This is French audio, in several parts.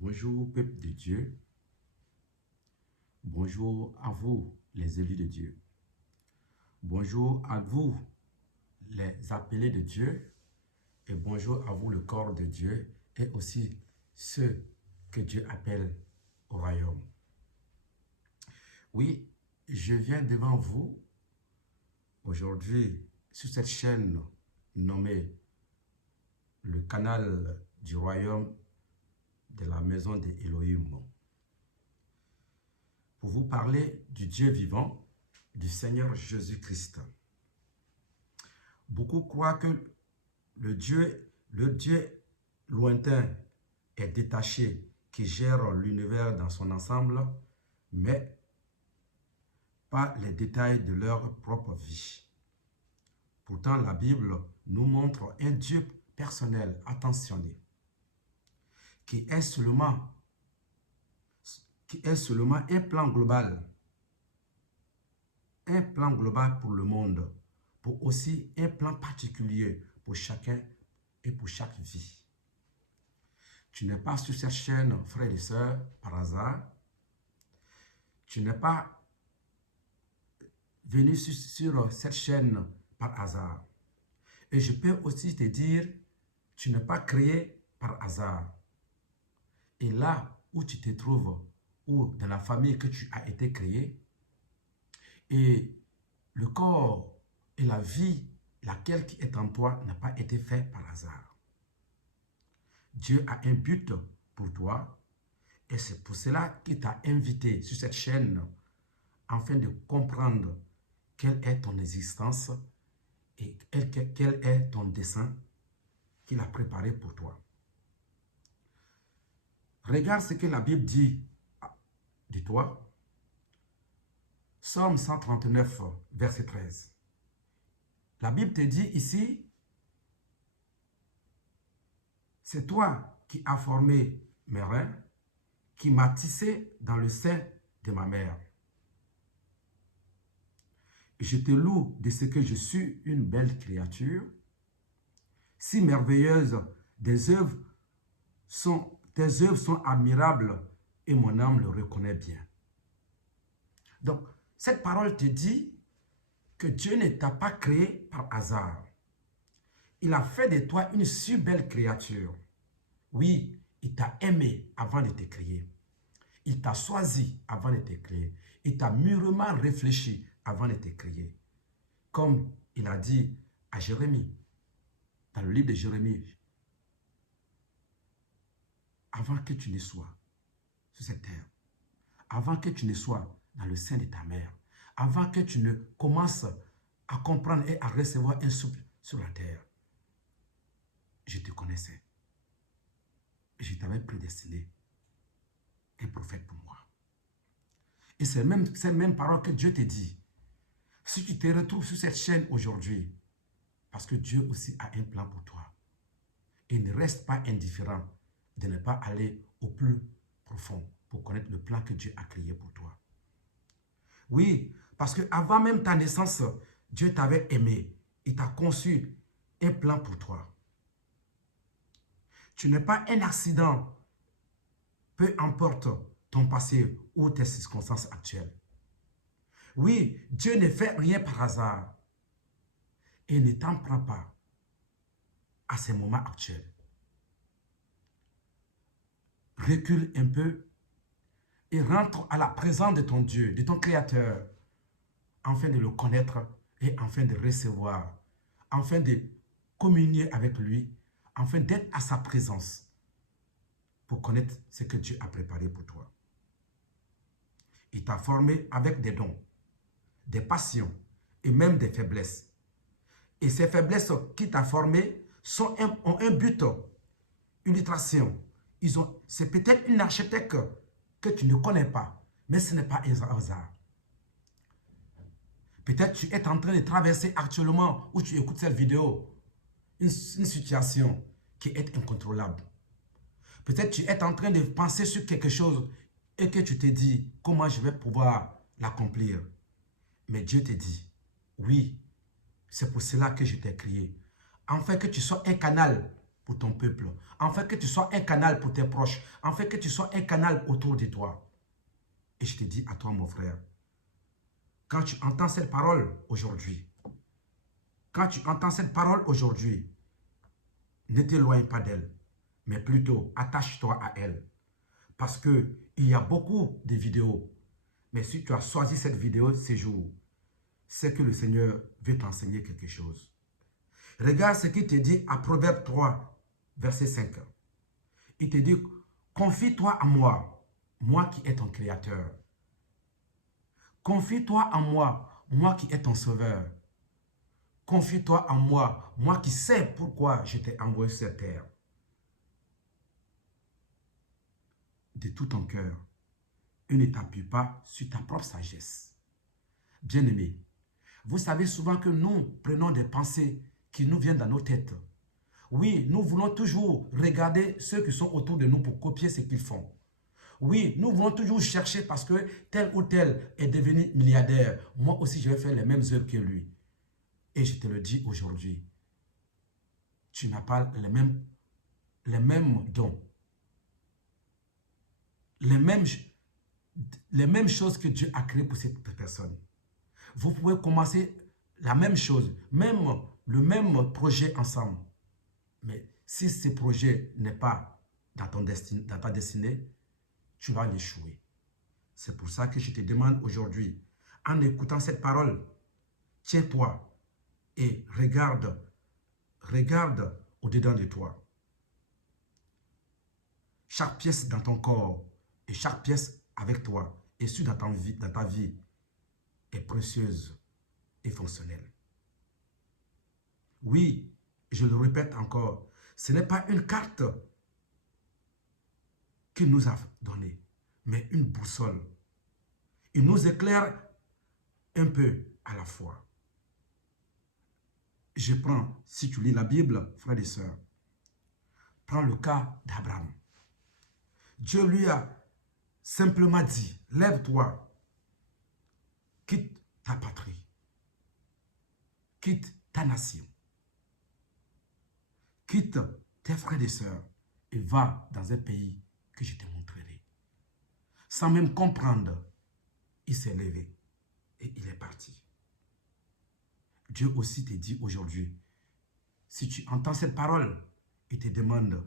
Bonjour peuple de Dieu, bonjour à vous les élus de Dieu, bonjour à vous les appelés de Dieu et bonjour à vous le corps de Dieu et aussi ceux que Dieu appelle au royaume. Oui, je viens devant vous aujourd'hui sur cette chaîne nommée le canal du royaume de la maison d'Élohim pour vous parler du Dieu vivant, du Seigneur Jésus-Christ. Beaucoup croient que le Dieu lointain est détaché, qui gère l'univers dans son ensemble, mais pas les détails de leur propre vie. Pourtant, la Bible nous montre un Dieu personnel, attentionné, qui est seulement un plan global pour le monde, pour aussi un plan particulier pour chacun et pour chaque vie. Tu n'es pas sur cette chaîne, frères et sœurs, par hasard. Tu n'es pas venu sur cette chaîne par hasard. Et je peux aussi te dire, tu n'es pas créé par hasard. Et là où tu te trouves, ou dans la famille que tu as été créé, et le corps et la vie, laquelle qui est en toi, n'a pas été fait par hasard. Dieu a un but pour toi, et c'est pour cela qu'il t'a invité sur cette chaîne, afin de comprendre quelle est ton existence et quel est ton dessein qu'il a préparé pour toi. Regarde ce que la Bible dit de toi. Psaume 139, verset 13. La Bible te dit ici, c'est toi qui as formé mes reins, qui m'as tissé dans le sein de ma mère. Je te loue de ce que je suis une belle créature, si merveilleuse, tes œuvres sont admirables et mon âme le reconnaît bien. Donc, cette parole te dit que Dieu ne t'a pas créé par hasard. Il a fait de toi une si belle créature. Oui, il t'a aimé avant de te créer. Il t'a choisi avant de te créer. Il t'a mûrement réfléchi avant de te créer. Comme il a dit à Jérémie, dans le livre de Jérémie, avant que tu ne sois sur cette terre, avant que tu ne sois dans le sein de ta mère, avant que tu ne commences à comprendre et à recevoir un souffle sur la terre, je te connaissais. Je t'avais prédestiné un prophète pour moi. Et c'est cette même parole que Dieu te dit. Si tu te retrouves sur cette chaîne aujourd'hui, parce que Dieu aussi a un plan pour toi. Et ne reste pas indifférent de ne pas aller au plus profond pour connaître le plan que Dieu a créé pour toi. Oui, parce qu'avant même ta naissance, Dieu t'avait aimé. Il t'a conçu un plan pour toi. Tu n'es pas un accident, peu importe ton passé ou tes circonstances actuelles. Oui, Dieu ne fait rien par hasard et ne t'en prend pas à ces moments actuels. Recule un peu et rentre à la présence de ton Dieu, de ton Créateur, afin de le connaître et afin de recevoir, afin de communier avec lui, afin d'être à sa présence pour connaître ce que Dieu a préparé pour toi. Il t'a formé avec des dons, des passions et même des faiblesses. Et ces faiblesses qui t'a formé ont un but, une illustration. C'est peut-être une architecte que tu ne connais pas, mais ce n'est pas un hasard. Peut-être tu es en train de traverser actuellement, où tu écoutes cette vidéo, une situation qui est incontrôlable. Peut-être tu es en train de penser sur quelque chose et que tu te dis, comment je vais pouvoir l'accomplir? Mais Dieu te dit, oui, c'est pour cela que je t'ai créé. Afin que tu sois un canal pour ton peuple, afin que tu sois un canal pour tes proches, afin que tu sois un canal autour de toi. Et je te dis à toi, mon frère, quand tu entends cette parole aujourd'hui, ne t'éloigne pas d'elle, mais plutôt attache-toi à elle. Parce qu'il y a beaucoup de vidéos, mais si tu as choisi cette vidéo ces jours, c'est que le Seigneur veut t'enseigner quelque chose. Regarde ce qu'il te dit à Proverbe 3, verset 5. Il te dit, confie-toi à moi, moi qui est ton créateur. Confie-toi à moi, moi qui est ton sauveur. Confie-toi à moi, moi qui sais pourquoi je t'ai envoyé sur cette terre. De tout ton cœur, et ne t'appuie pas sur ta propre sagesse. Bien-aimé, vous savez souvent que nous prenons des pensées qui nous viennent dans nos têtes. Oui, nous voulons toujours regarder ceux qui sont autour de nous pour copier ce qu'ils font. Oui, nous voulons toujours chercher parce que tel ou tel est devenu milliardaire. Moi aussi, je vais faire les mêmes œuvres que lui. Et je te le dis aujourd'hui, tu n'as pas les mêmes dons. Les mêmes choses que Dieu a créées pour cette personne. Vous pouvez commencer la même chose, même le même projet ensemble. Mais si ce projet n'est pas dans ta destinée, tu vas l'échouer. C'est pour ça que je te demande aujourd'hui, en écoutant cette parole, tiens-toi et regarde au-dedans de toi. Chaque pièce dans ton corps et chaque pièce avec toi et sur dans ta vie est précieuse et fonctionnelle. Oui, je le répète encore, ce n'est pas une carte qu'il nous a donnée, mais une boussole. Il nous éclaire un peu à la fois. Je prends, si tu lis la Bible, frères et sœurs, prends le cas d'Abraham. Dieu lui a simplement dit, lève-toi, quitte ta patrie, quitte ta nation, quitte tes frères et sœurs et va dans un pays que je te montrerai. Sans même comprendre, il s'est levé et il est parti. Dieu aussi te dit aujourd'hui, si tu entends cette parole, il te demande,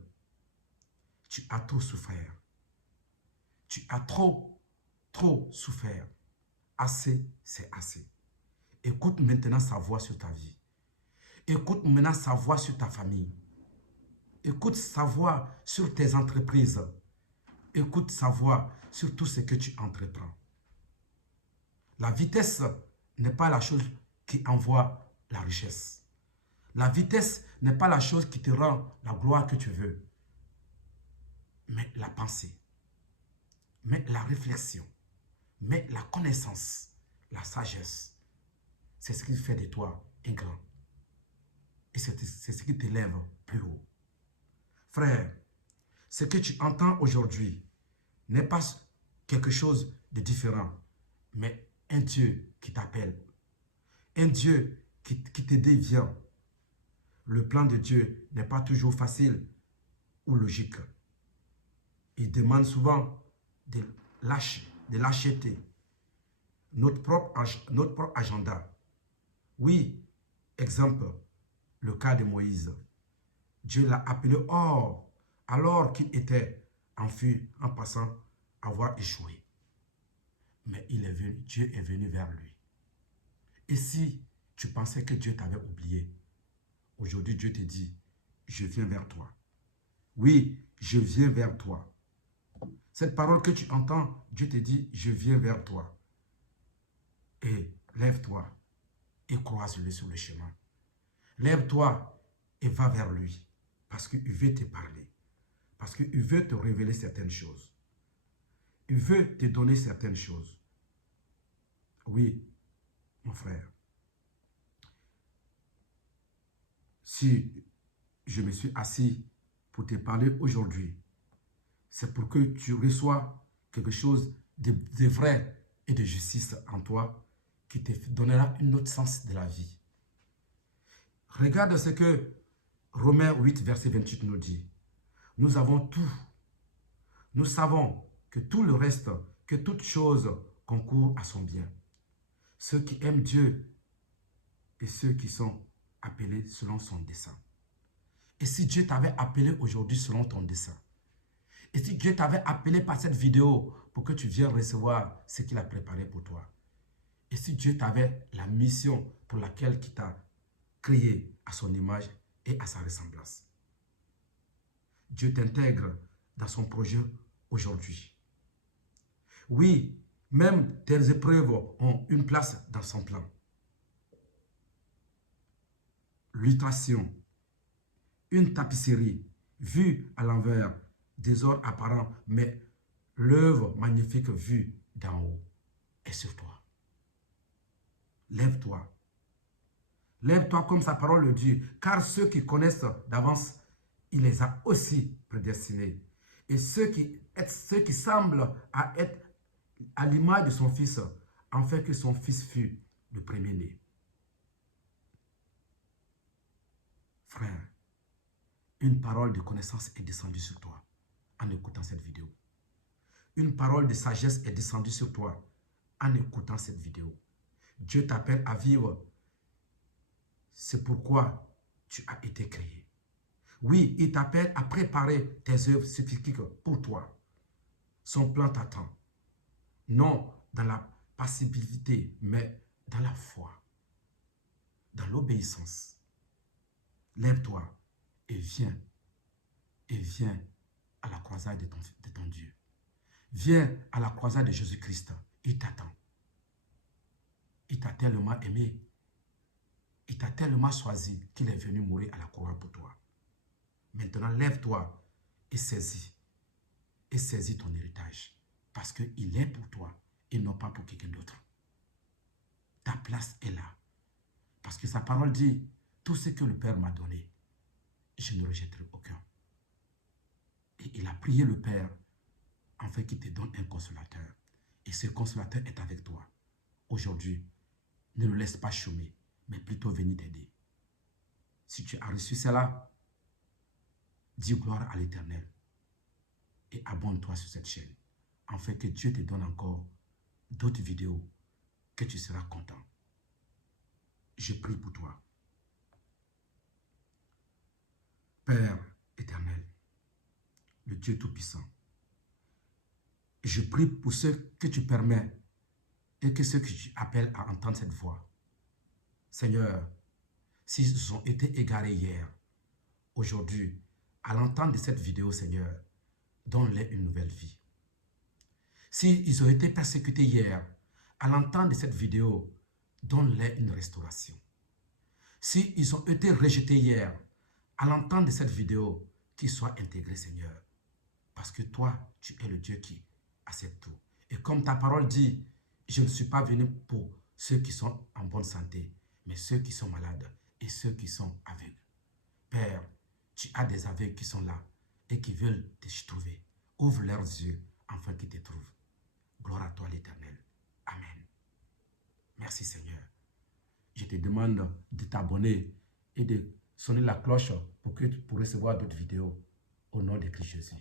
tu as trop souffert. Tu as trop souffert. Assez, c'est assez. Écoute maintenant sa voix sur ta vie. Écoute maintenant sa voix sur ta famille. Écoute sa voix sur tes entreprises. Écoute sa voix sur tout ce que tu entreprends. La vitesse n'est pas la chose qui envoie la richesse. La vitesse n'est pas la chose qui te rend la gloire que tu veux. Mais la pensée, mais la réflexion, mais la connaissance, la sagesse, c'est ce qui fait de toi un grand. Et c'est ce qui t'élève plus haut. Frère, ce que tu entends aujourd'hui n'est pas quelque chose de différent, mais un Dieu qui t'appelle, un Dieu qui te dit viens. Le plan de Dieu n'est pas toujours facile ou logique. Il demande souvent de lâcheté, notre propre agenda. Oui, exemple, le cas de Moïse. Dieu l'a appelé hors, alors qu'il était enfui en passant avoir échoué. Mais Dieu est venu vers lui. Et si tu pensais que Dieu t'avait oublié, aujourd'hui Dieu te dit, je viens vers toi. Oui, je viens vers toi. Cette parole que tu entends, Dieu te dit, je viens vers toi. Et lève-toi et croise-le sur le chemin. Lève-toi et va vers lui. Parce qu'il veut te parler. Parce qu'il veut te révéler certaines choses. Il veut te donner certaines choses. Oui, mon frère. Si je me suis assis pour te parler aujourd'hui, c'est pour que tu reçois quelque chose de vrai et de justice en toi qui te donnera un autre sens de la vie. Regarde ce que Romains 8, verset 28 nous dit, nous avons tout. Nous savons que tout le reste, que toute chose concourt à son bien. Ceux qui aiment Dieu et ceux qui sont appelés selon son dessein. Et si Dieu t'avait appelé aujourd'hui selon ton dessein, et si Dieu t'avait appelé par cette vidéo pour que tu viennes recevoir ce qu'il a préparé pour toi, et si Dieu t'avait la mission pour laquelle il t'a créé à son image et à sa ressemblance, Dieu t'intègre dans son projet aujourd'hui. Oui, même tes épreuves ont une place dans son plan. Lustration, une tapisserie vue à l'envers, désordre apparent, mais l'œuvre magnifique vue d'en haut est sur toi. Lève-toi. Lève-toi comme sa parole le dit, car ceux qui connaissent d'avance, il les a aussi prédestinés. Et ceux qui semblent à être à l'image de son fils, en fait que son fils fût le premier-né. Frère, une parole de connaissance est descendue sur toi en écoutant cette vidéo. Une parole de sagesse est descendue sur toi en écoutant cette vidéo. Dieu t'appelle à vivre. C'est pourquoi tu as été créé. Oui, il t'appelle à préparer tes œuvres spécifiques pour toi. Son plan t'attend. Non dans la passivité, mais dans la foi, dans l'obéissance. Lève-toi et viens à la croisade de ton Dieu. Viens à la croisade de Jésus-Christ. Il t'attend. Il t'a tellement aimé. Il t'a tellement choisi qu'il est venu mourir à la croix pour toi. Maintenant, lève-toi et saisis ton héritage. Parce qu'il est pour toi et non pas pour quelqu'un d'autre. Ta place est là. Parce que sa parole dit, tout ce que le Père m'a donné, je ne rejetterai aucun. Et il a prié le Père afin qu'il te donne un consolateur. Et ce consolateur est avec toi. Aujourd'hui, ne le laisse pas chômer, mais plutôt venir t'aider. Si tu as reçu cela, dis gloire à l'Éternel et abonne-toi sur cette chaîne, afin que Dieu te donne encore d'autres vidéos que tu seras content. Je prie pour toi. Père éternel, le Dieu Tout-Puissant, je prie pour ceux que tu permets et que ceux que tu appelles à entendre cette voix. Seigneur, s'ils ont été égarés hier, aujourd'hui, à l'entendre de cette vidéo, Seigneur, donne-les une nouvelle vie. S'ils ont été persécutés hier, à l'entendre de cette vidéo, donne-les une restauration. S'ils ont été rejetés hier, à l'entendre de cette vidéo, qu'ils soient intégrés, Seigneur. Parce que toi, tu es le Dieu qui accepte tout. Et comme ta parole dit, je ne suis pas venu pour ceux qui sont en bonne santé, mais ceux qui sont malades et ceux qui sont aveugles. Père, tu as des aveugles qui sont là et qui veulent te trouver. Ouvre leurs yeux afin qu'ils te trouvent. Gloire à toi l'Éternel. Amen. Merci Seigneur. Je te demande de t'abonner et de sonner la cloche pour recevoir d'autres vidéos au nom de Christ Jésus.